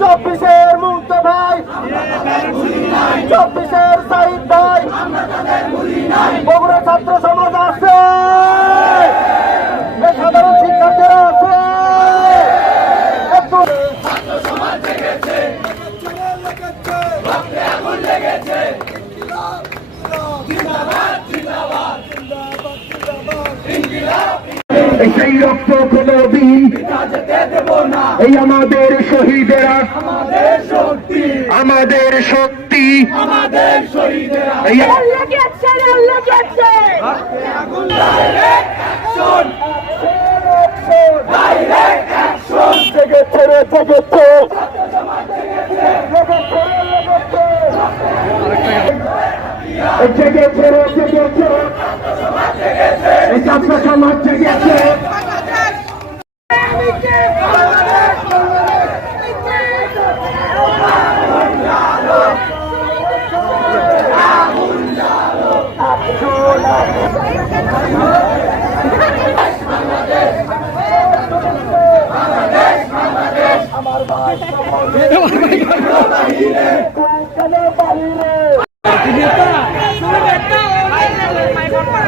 চব্বিশের মুক্ত ভাই। চব্বিশের সাইদ ভাই। বগুড়া ছাত্র সমাজ আছে। সাধারণ শিক্ষার্থীরা আছে। সেই রক্ত কোনো দিন এই আমাদের শহীদেরা। আমাদের শক্তি। এই আল্লাহ গেছে আল্লাহ গেছে জেগেছে রে জেগেছে জেগেছে রে জেগেছে এই ছাত্র সমাজ জেগেছে তোমরা কে আমরা কে আমার ভাই direct action direct action Bangladesh Bangladesh Bangladesh Bangladesh তুমি কেন বাইরে চব্বিশের শহীদেরা বিনা দেশে দেব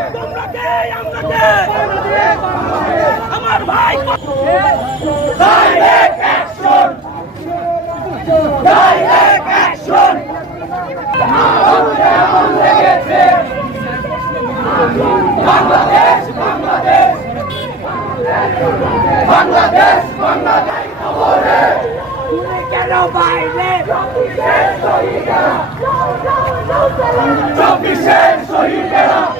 আমি কে ছাত্র সমাজ জেগেছে লেগেছে লেগেছে direct action direct action direct action দুনিয়া সিনার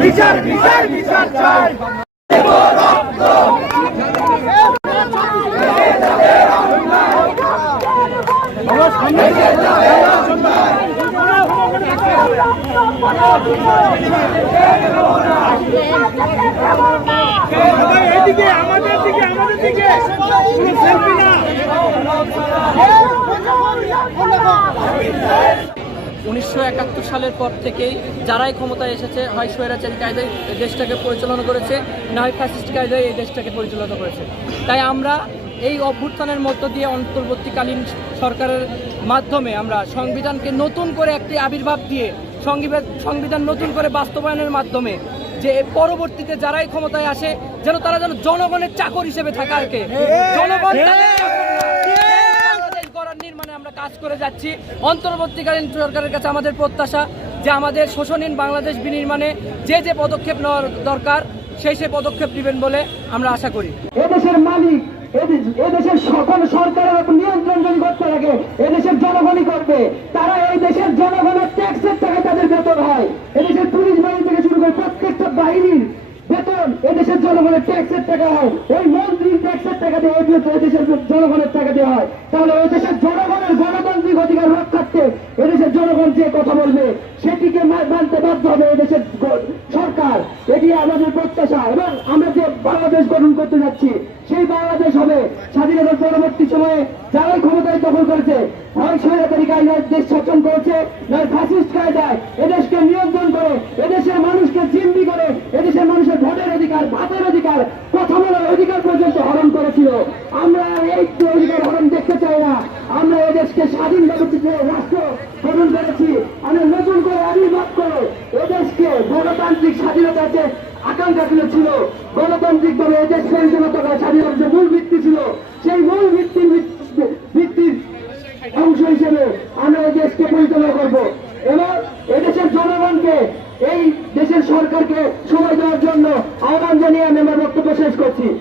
বিচার বিচার বিচার চাই এদিকে আমাদের দিকে আমাদের দিকে কোনো সেলফি না উনিশশো একাত্তর সালের পর থেকেই যারাই ক্ষমতায় এসেছে, হয় স্বৈরাচারী কায়দায় দেশটাকে পরিচালনা করেছে, না হয় ফ্যাসিস্ট কায়দায় এই দেশটাকে পরিচালনা করেছে। তাই আমরা এই অভ্যুত্থানের মধ্য দিয়ে অন্তর্বর্তীকালীন সরকারের মাধ্যমে আমরা সংবিধানকে নতুন করে একটি আবির্ভাব দিয়ে সংবিধান সংবিধান নতুন করে বাস্তবায়নের মাধ্যমে যে পরবর্তীতে যারাই ক্ষমতায় আসে, যেন তারা যেন জনগণের চাকর হিসেবে থাকে আর কে। জনগণ তাদের চাকর না। বাংলাদেশ গড়ার নির্মাণে আমরা কাজ করে যাচ্ছি। অন্তর্বর্তীকালীন সরকারের কাছে আমাদের প্রত্যাশা যে আমাদের শোষণহীন বাংলাদেশ বিনির্মাণে যে যে পদক্ষেপ নেওয়ার দরকার, সেই সেই পদক্ষেপ নেবেন বলে আমরা আশা করি। এদেশের মালিক, এদেশ- এদেশের সকল সরকারের নিয়ন্ত্রণ যদি করতে থাকে, এদেশের জনগণই করবে তারা এই দেশের জনগণের ট্যাক্সের টাকা তাদের বেতন হয় এদেশের পুলিশ বাহিনী থেকে শুরু করে প্রত্যেকটা বাহিনীর বেতন এদেশের জনগণের টাকা হয়। ওই মন্ত্রীর টাকা দিয়ে এই দেশে- এদেশের জনগণের টাকা দেওয়া হয়। তাহলে ওই দেশের জনগণের গণতান্ত্রিক অধিকার রক্ষার্থে জনগণ যে কথা বলবে, সেটিকে মানতে বাধ্য হবে সরকার। এটি আমাদের প্রত্যাশা এবং আমরা যে বাংলাদেশ গঠন করতে যাচ্ছি, সেই বাংলাদেশ হবে স্বাধীনতার পরবর্তী সময়ে যারাই ক্ষমতায় দখল করেছে কায়দায় দেশ করেছে নয় ফ্যাসিস্ট কায়দায় এদেশকে নিয়ন্ত্রণ করে এদেশের মানুষকে জিম্মি করে এদেশের মানুষের ভোটের অধিকার ভাতের অধিকার কথা বলার অধিকার পর্যন্ত হরণ করেছিল আমরা এই ধরন দেখতে চাই না। আমরা এই দেশকে স্বাধীনভাবে রাষ্ট্র গঠন করেছি। আমরা নতুন করে আবির্ভাব করে এদেশকে গণতান্ত্রিক স্বাধীনতার যে আকাঙ্ক্ষাগুলো ছিল, গণতান্ত্রিক ভাবে এদেশ করা স্বাধীনতার যে মূল ভিত্তি ছিল, সেই মূল ভিত্তি- ভিত্তির অংশ হিসেবে আমরা দেশকে পরিচালনা করব। এবং এদেশের জনগণকে, এই দেশের সরকারকে সময় দেওয়ার জন্য আহ্বান জানিয়ে আমি আমার বক্তব্য শেষ করছি।